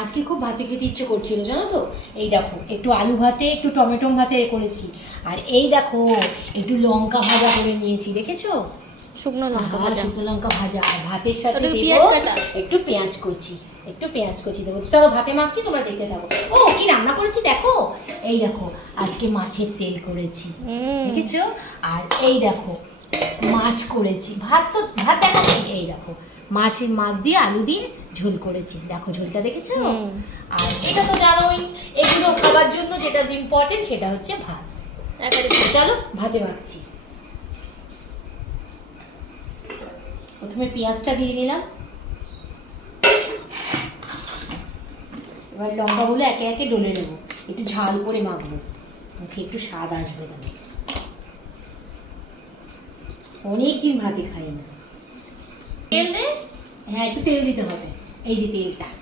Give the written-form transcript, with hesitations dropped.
আজকে খুব ভাতে খেতে ইচ্ছে করছিল জানো তো। এই দেখো একটু আলু ভাতে একটু টমেটো ভাতে করেছি, আর এই দেখো একটু লঙ্কা ভাজা করে নিয়েছি, দেখেছো? শুকনো লঙ্কা হ্যাঁ, ভাজা। শুকনো লঙ্কা ভাজা, আর ভাতের সাথে ওটাকে দেবো পেঁয়াজ কাটা? একটু পেঁয়াজ কুচি, একটু পেঁয়াজ কুচি দেবো। চলো ভাতে মাখছি, তোমরা দেখতে থাকো। ও কি রান্না করেছি দেখো, এই দেখো আজকে মাছের তেল করেছি, দেখেছো? আর এই দেখো মাছ করেছি, ভাত দেখাচ্ছি, এই দেখো মাছ দিয়ে আলু দিয়ে ঝোল করেছি, দেখো ঝোলটা দেখেছো? আর এটা তো জানোই, এগুলো খাবার জন্য যেটা ইম্পর্টেন্ট সেটা হচ্ছে ভাত। চলো ভাতে মাখছি। প্রথমে পেঁয়াজটা দিয়ে নিলাম, এবার লঙ্কাগুলো একে একে ডলে নেবো, একটু ঝাল করে মাখবো, মুখে একটু স্বাদ আসবে তাহলে। অনেকদিন ভাতে খাই না। তেল দে। হ্যাঁ একটু তেল দিতে হবে, এই যে তেলটা।